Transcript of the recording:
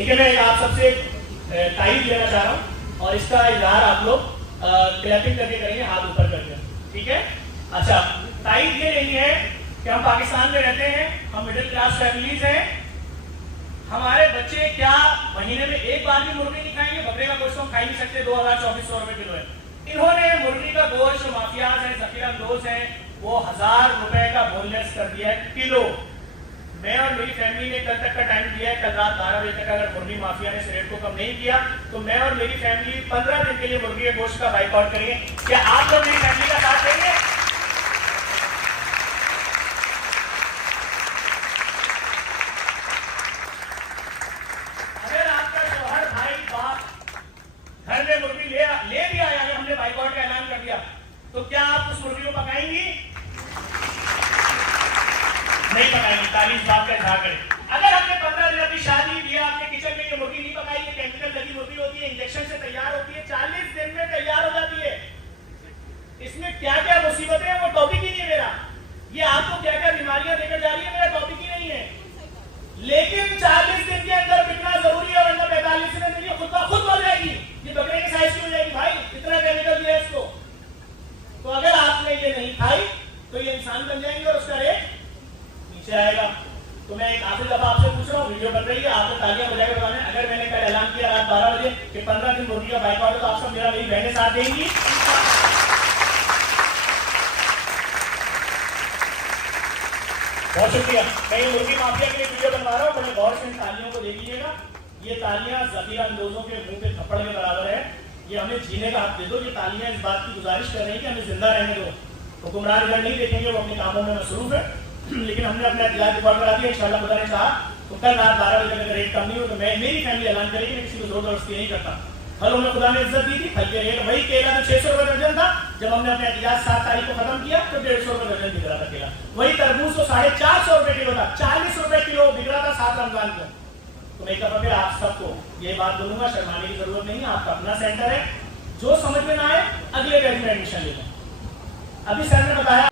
देखिए मैं आप सबसे तारीफ देना चाह रहा हूँ और इसका इजहार आप लोग क्लैपिंग करके करेंगे, हाथ ऊपर करके, ठीक है। अच्छा, तारीफ ये नहीं है कि हम पाकिस्तान में रहते हैं, हम मिडिल क्लास फैमिलीज हैं, हमारे बच्चे क्या महीने में एक बार भी मुर्गी नहीं खाएंगे? बकरे का गोश्त हम खा ही नहीं सकते, 2400 रुपए किलो है। इन्होंने मुर्गी का गोश्त, जो माफियाज हैं, ज़खीरा अंदोज हैं, वो 1000 रुपए का बोनलेस कर दिया है किलो। मैं और मेरी फैमिली ने कल तक का टाइम दिया है, कल रात 12 बजे तक अगर मुर्गी माफिया ने इस रेट को कम नहीं किया तो मैं और मेरी फैमिली 15 दिन के लिए मुर्गी के गोश्त का बाइकआउट करेंगे। क्या आप लोग मेरी फैमिली का साथ देंगे? अगर आपका शौहर, भाई, बाप घर में मुर्गी ले भी आया, अगर हमने बाइकआउट का ऐलान कर दिया तो क्या आप उस मुर्गी को पकाएंगी? नहीं पकाएंगे। तारीफ बात का इजहार करें। अगर हमने 15 दिन अपनी शादी दिया, आपने किचन में ये मुर्गी नहीं पकाई, ये केमिकल लगी मुर्गी होती है, इंजेक्शन से तैयार होती है, 40 दिन में तैयार हो जाती है। इसमें क्या क्या मुसीबतें हैं वो टॉपिक ही नहीं है मेरा। ये आपको क्या क्या बीमारियां देकर जा रही है मेरा टॉपिक ही नहीं है। लेकिन 40 दिन के अंदर बिकना जरूरी है और अंदर 45 दिन में खुद मर जाएगी। ये बकरे के साइज की हो जाएगी भाई, इतना केमिकल दिया है इसको। तो अगर आपने ये नहीं खाई तो ये इंसान बन जाएंगे और उसका रेट नीचे आएगा। तो मैं एक आखिरी दफा आपसे पूछ रहा हूँ, वीडियो बन रही है, आपको तालियां बजाकर बताना है। अगर मैंने कल ऐलान किया रात 12 बजे कि 15 दिन मुर्गी का बाइकआउट है तो आप सब मेरा, मेरी बहनें साथ देंगी? बहुत शुक्रिया। मैं ये मुर्गी माफिया के लिए वीडियो बनवा रहा हूँ, बड़े गौर से इन तालियों को दे लीजिएगा। ये तालियां ज़खीरा अंदोजों के मुंह पे थप्पड़ के बराबर है। ये हमें जीने का हक दे दो। ये तालियां इस बात की गुजारिश कर रही है कि हमें जिंदा रहने दो। हुक्मरान इधर नहीं देखेंगे, वो अपने कामों में मसरूफ है, लेकिन हमने अपना इख्तियार रिकॉर्ड करा दिया। इंशाल्लाह खुदा ने कहा तो कल रात 12 बजे अगर रेट कम नहीं हो तो मेरी फैमिली ऐलान करेगी, मैं किसी को जोर जबरदस्ती नहीं करता। फलों में खुदा ने इज्जत दी थी, फल के रेट वही केला तो 600 रुपए दर्जन था, जब हमने अपना इख्तियार 7 तारीख को खत्म किया तो 150 रुपए दर्जन बिक रहा था केला। वही तरबूज तो 450 रुपए किलो था, 40 रुपए किलो बिक रहा था 7 रमजान को। तो मैं कहा फिर आप सबको ये बात बोलूंगा, शर्माने की जरूरत नहीं है, आपका अपना सेंटर है, जो समझ में ना आए अगले बैच में एडमिशन ले लें। अभी सर ने बताया